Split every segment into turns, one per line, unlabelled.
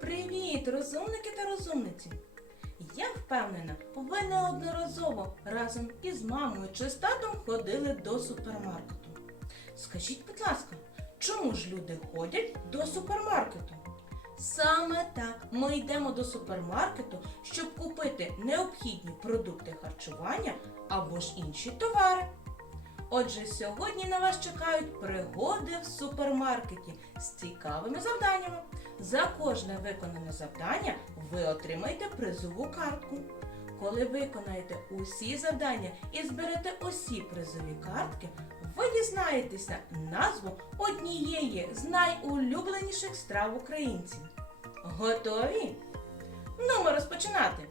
Привіт, розумники та розумниці! Я впевнена, ви неодноразово разом із мамою чи з татом ходили до супермаркету. Скажіть, будь ласка, чому ж люди ходять до супермаркету? Саме так, ми йдемо до супермаркету, щоб купити необхідні продукти харчування або ж інші товари. Отже, сьогодні на вас чекають пригоди в супермаркеті з цікавими завданнями. За кожне виконане завдання ви отримаєте призову картку. Коли виконаєте усі завдання і зберете усі призові картки, ви дізнаєтеся назву однієї з найулюбленіших страв українців. Готові? Ну, ми розпочинати!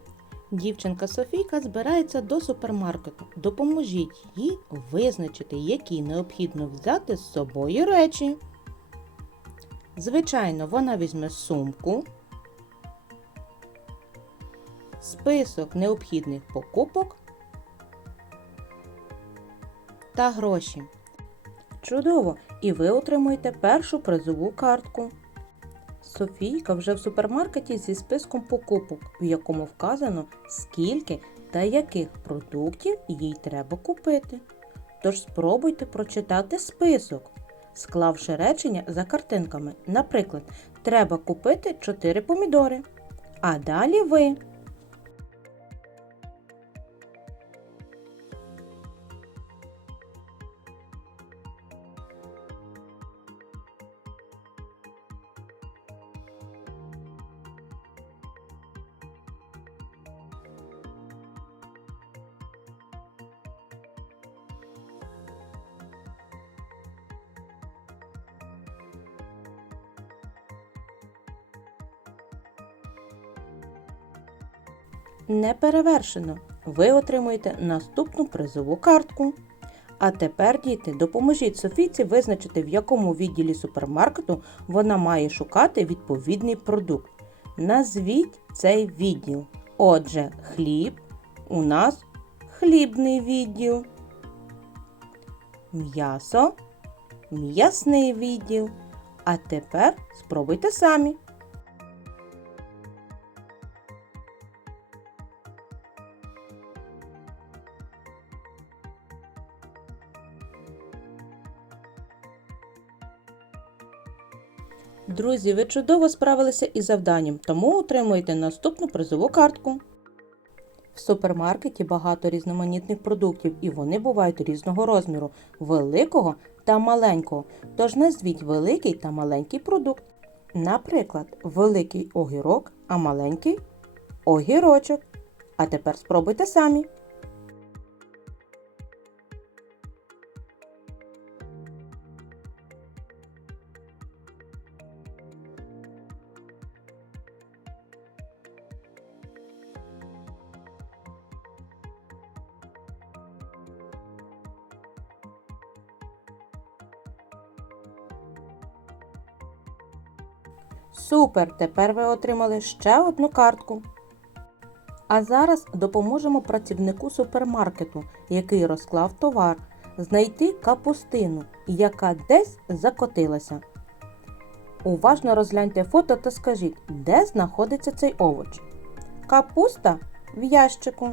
Дівчинка Софійка збирається до супермаркету. Допоможіть їй визначити, які необхідно взяти з собою речі. Звичайно, вона візьме сумку, список необхідних покупок та гроші. Чудово! І ви отримуєте першу призову картку. Софійка вже в супермаркеті зі списком покупок, в якому вказано, скільки та яких продуктів їй треба купити. Тож спробуйте прочитати список, склавши речення за картинками. Наприклад, треба купити 4 помідори. А далі ви. Не перевершено. Ви отримуєте наступну призову картку. А тепер, діти, допоможіть Софійці визначити, в якому відділі супермаркету вона має шукати відповідний продукт. Назвіть цей відділ. Отже, хліб у нас хлібний відділ. М'ясо м'ясний відділ. А тепер спробуйте самі. Друзі, ви чудово справилися із завданням, тому отримуєте наступну призову картку. В супермаркеті багато різноманітних продуктів, і вони бувають різного розміру великого та маленького. Тож назвіть великий та маленький продукт. Наприклад, великий огірок, а маленький огірочок. А тепер спробуйте самі. Супер! Тепер ви отримали ще одну картку. А зараз допоможемо працівнику супермаркету, який розклав товар, знайти капустину, яка десь закотилася. Уважно розгляньте фото та скажіть, де знаходиться цей овоч. Капуста в ящику.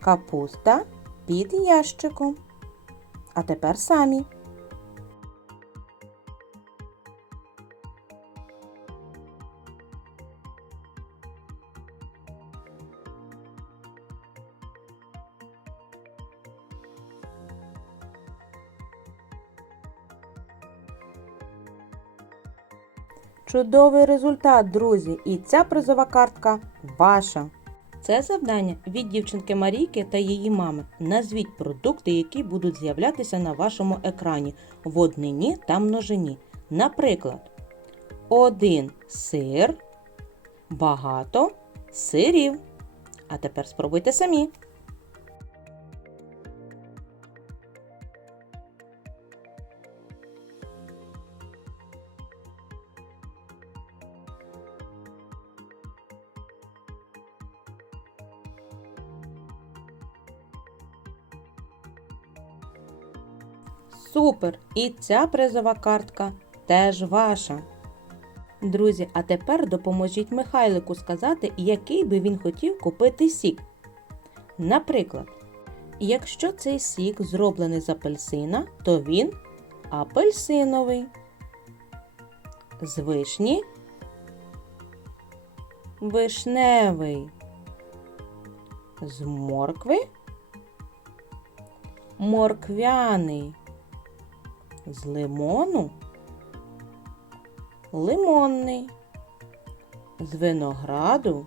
Капуста під ящиком. А тепер самі. Чудовий результат, друзі! І ця призова картка ваша. Це завдання від дівчинки Марійки та її мами. Назвіть продукти, які будуть з'являтися на вашому екрані в однині та множині. Наприклад, один сир, багато сирів. А тепер спробуйте самі. Супер! І ця призова картка теж ваша. Друзі, а тепер допоможіть Михайлику сказати, який би він хотів купити сік. Наприклад, якщо цей сік зроблений з апельсина, то він апельсиновий. З вишні вишневий. З моркви морквяний. З лимону лимонний. З винограду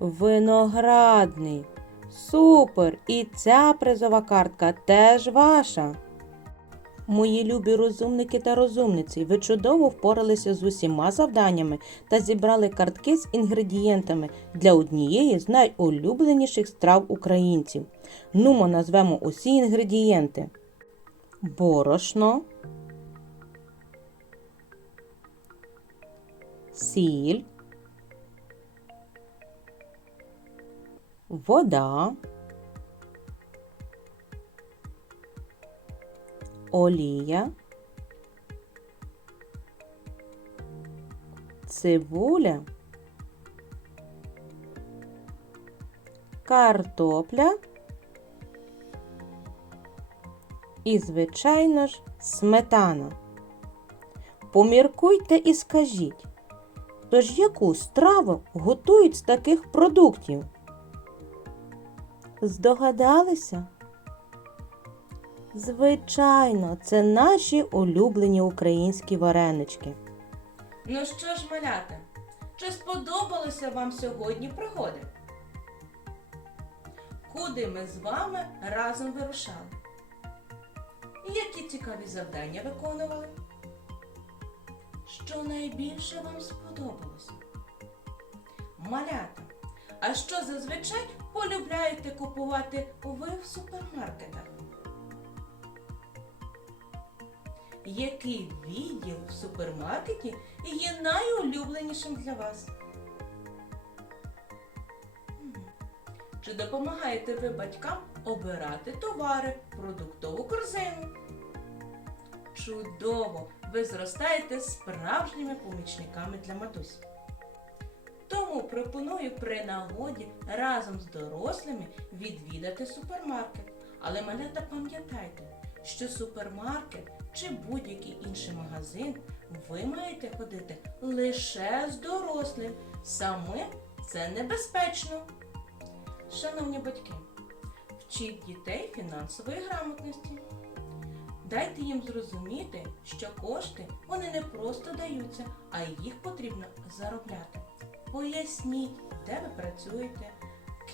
виноградний. Супер! І ця призова картка теж ваша. Мої любі розумники та розумниці, ви чудово впоралися з усіма завданнями та зібрали картки з інгредієнтами для однієї з найулюбленіших страв українців. Нумо назвемо усі інгредієнти: борошно, сіль, вода, олія, цибуля, картопля і, звичайно ж, сметана. Поміркуйте і скажіть, тож яку страву готують з таких продуктів? Здогадалися? Звичайно, це наші улюблені українські варенички.
Ну що ж, малята, чи сподобалися вам сьогодні пригоди? Куди ми з вами разом вирушали? Які цікаві завдання виконували? Що найбільше вам сподобалося? Малята, а що зазвичай полюбляєте купувати ви в супермаркетах? Який відділ в супермаркеті є найулюбленішим для вас? Чи допомагаєте ви батькам обирати товари, продуктову корзину? Чудово! Ви зростаєте справжніми помічниками для матусь. Тому пропоную при нагоді разом з дорослими відвідати супермаркет. Але малята пам'ятайте, що супермаркет чи будь-який інший магазин ви маєте ходити лише з дорослим. Самим це небезпечно. Шановні батьки, вчіть дітей фінансової грамотності. Дайте їм зрозуміти, що кошти вони не просто даються, а їх потрібно заробляти. Поясніть, де ви працюєте,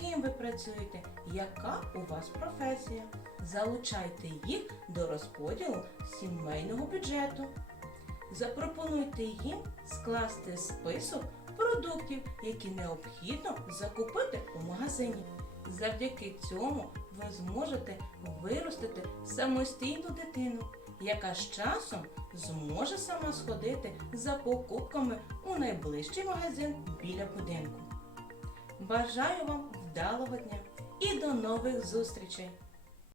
ким ви працюєте, яка у вас професія. Залучайте їх до розподілу сімейного бюджету. Запропонуйте їм скласти список продуктів, які необхідно закупити у магазині. Завдяки цьому ви зможете виростити самостійну дитину, яка з часом зможе сама сходити за покупками у найближчий магазин біля будинку. Бажаю вам вдалого дня і до нових зустрічей!